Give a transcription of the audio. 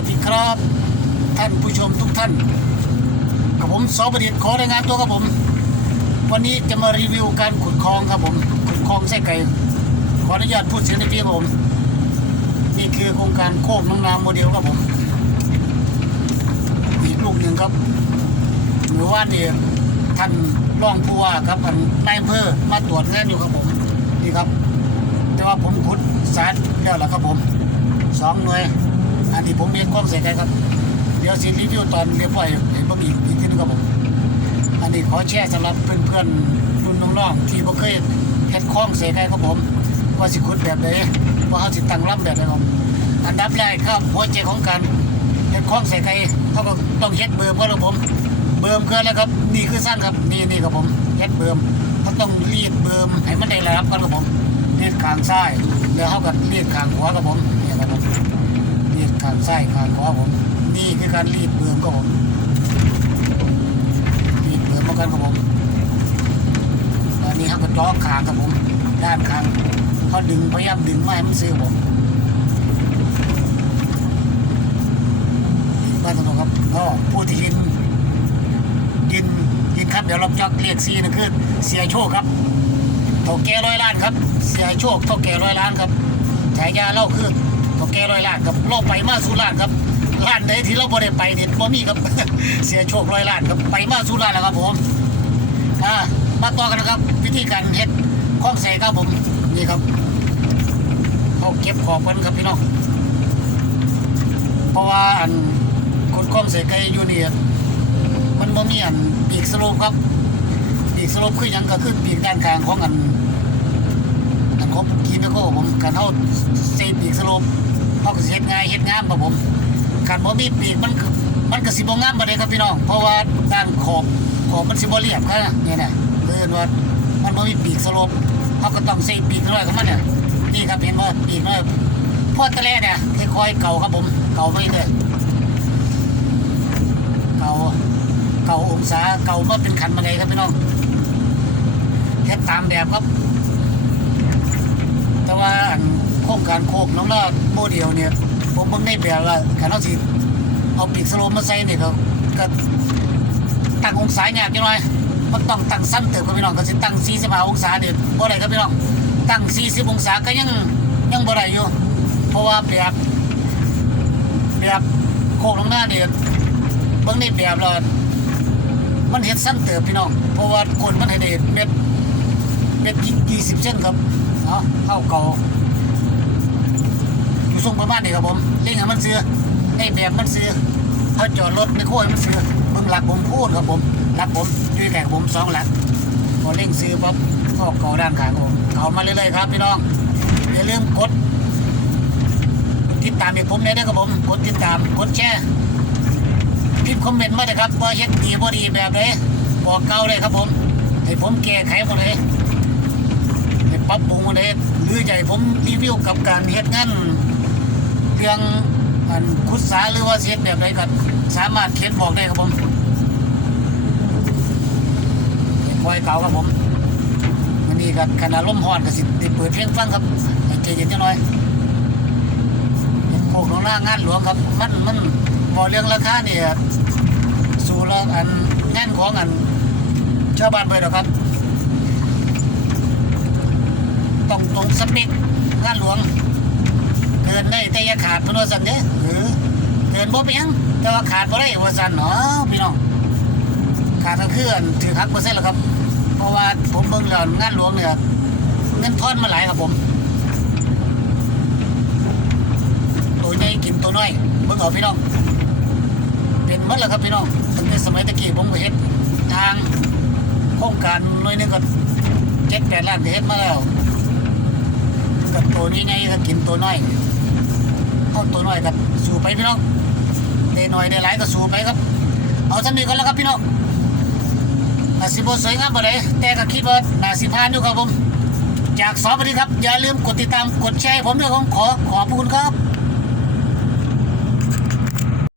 วัสดีครับ ท่านผู้ชมทุกท่านกับผมสอประดิษฐ์ขอรายงานตัวครับผม วันนี้จะมารีวิวการขุดคลองครับผมขุดคลองไส้ไก่ขออนุญาตพูดเสียงในพี่ครับผม นี่คือโครงการโคกน้องนามโมเดลครับผม อีกลูกหนึ่งครับหรือว่านี่ท่านรองผู้ว่าครับอันนายอำเภอมาตรวจงานอยู่ครับผมนี่ครับ แต่ว่าผมขุดสารแล้วล่ะครับผมสองหน่วย อันนี้ผมเรียนกล้อเสร็จครับ เดี๋ยวสิรีวิวตอนเรียบร้อยเห็นบ่อีกอีกทีนึงครับผม อันนี้ขอแชร์สำหรับเพื่อนๆรุ่นน้องๆที่บ่เคยเฮ็ดคล้องเสร็จครับผมว่าสิขุดแบบใดว่าเขาสิตั้งลำแบบใดครับอันดับแรกครับหัวใจของการเฮ็ดคล้องเสร็จเขาก็ต้องเฮ็ดเบิ่มก่อครับผม เบิ่มคืออะไรครับนี่คือสั้นครับนี่นี่ครับผมเฮ็ดเบิ่มเขาต้องรีดเบิ่มให้มันได้ระดับก่อนครับผมรีดข้างซ้ายแล้วเขาก็รีดข้างขวาครับผมนี่ครับผม รีดข้างซ้ายข้างขวาผมนี่คือการรีดเบิ่มครับผมรีดเบิ่มเหมือนกันครับผมอันนี้เขาก็จ่อขางครับผมด้านข้างเขาดึงพยายามดึงไม่มันซื้อผมบ้านตรงครับก็ผู้ที่ยินยินยินครับเดี๋ยวเราจะเรียกซีนะคือเสียโชคครับเท่าแก่ร้อยล้านครับ เสียโชคเท่าแก่ร้อยล้านครับฉายาเล่าคือ เท่าแก่ร้อยล้านครับเราไปมาสู่ล้านครับล้านใดที่เราบ่ได้ไปเนี่ยบ่มีครับ เสียโชคร้อยล้านครับไปมาสู่ล้านแล้วครับผมอ่ามาต่อกันนะครับวิธีการเฮ็ดข้องใส่ครับผมนี่ครับเขาเก็บขอบกันครับพี่น้องเพราะว่าอันคนข้องใส่ไก่อยู่นี่มันบ่มีอันปีกสโลปครับปีกสโลปคือยังก็คือปีกด้านกลางของอัน อันของกีนโคผมการเฮาใส่ปีกสลปเฮาก็สิเฮ็ดง่ายเฮ็ดงามครับผมการบ่มีปีกมันคือมันก็สิบ่งามบ่ได้ครับพี่น้อง เพราะว่าด้านขอบขอบมันสิบ่เรียบครับนี่น่ะเอิ้นว่ามันบ่มีปีกสลปเฮาก็ต้องใส่ปีกน้อยของมันเนี่ยนี่ครับเห็นบ่ปีกน้อยพอตะแลเนี่ยค่อยๆเก่าครับผมเก่าไปเรื่อยเก่าเก่าองศาเก่ามาเป็นขันมาเลยครับพี่น้องเฮ็ดตามแบบครับ ว่าอันโครงการโคกน้องลาดโมเดลเนี่ยผมเบิ่งในแบบว่าขันเอาสิเอาปีกสโลมมาใส่เนี่ยก็ก็ตั้งองศายากจังหน่อยมันต้องตั้งสั้นเติบครับพี่น้องก็สิตั้ง45องศาเด็ดบ่ได้ครับพี่น้องตั้ง40องศาก็ยังยังบ่ได้อยู่เพราะว่าแบบแบบโคกน้องหน้าเนี่ยเบิ่งในแบบล้วมันเห็ดสั้นเติบพี่น้องเพราะว่าคนมันให้ได้เม็ด เม็ดยี่สิบเส้นครับเนาะเข้าเก่าอยู่ทรงประมาณนี้ครับผมเล่งให้มันเสือไอ้แบบมันเสือเขาจอดรถไม่โค้ยมันเสือมึงหลักผมพูดครับผมหลักผมอยู่แก่กับผมสองหลักพอเล่งซื้อปั๊บเข้าเก่าด้านขางผมเก่ามาเรื่อยๆครับพี่น้องอย่าลืมกดติดตามอีกผมเลยนะครับผมกดติดตามกดแชร์พิมพ์คอมเมนต์มาเลยครับว่าเฮ็ดดีบ่ดีแบบไหนบอกเก่าเลยครับผมให้ผมแก้ไขหมดเลย ปรับปรุงมดเลยหรือใหญ่ผมรีวิวกับการเฮ็ดงานเรื่องอันคุดสาหรือว่าเฮ็ดแบบไหนก็สามารถเขียนบอกได้ครับผมคอยเก่าครับผมวันนี้ก็ขณะลมฮ้อนก็สิได้เปิดเพลงฟังครับใจเย็นจังหน่อยโคกหนองนางานหลวงครับ มันมันบอเรื่องราคาเนี่ยสู่ละอันงานของอันชาวบ้านไปหรอกครับ ต้องตรงสเปกงานหลวง เกินได้แต่อย่าขาดพนวสันเด้อเออเกินบ่เป็นหยังแต่ว่าขาดบ่ได้วสันเนาะพี่น้องขาดก็คืออันถือคักเปอร์เซ็นต์แล้วครับ เพราะว่าผมเบิ่งแล้วงานหลวงเนี่ยเงินทอนมาหลายครับผมตัวใหญ่กินตัวน้อยเบิ่งเอาพี่น้องเป็นมัดแล้วครับพี่น้องตั้งแต่สมัยตะกี้ผมก็เฮ็ดทางโครงการน่วยนึงก็เจ็ดแปดล้านก็เฮ็ดมาแล้ว กับตัวนี้ไงก็กินตัวน้อยเอาตัวน้อยกับสู่ไปพี่น้องได้น้อยได้หลายก็สู่ไปครับ เอาสันนี้ก็แล้วครับพี่น้องอาสิบสวยงามบ่ได้แต่ก็คิดว่าน่าสิพานอยู่ครับผม จากสอบดีครับ อย่าลืมกดติดตามกดแชร์ให้ผมด้วยผมขอขอบคุณครับ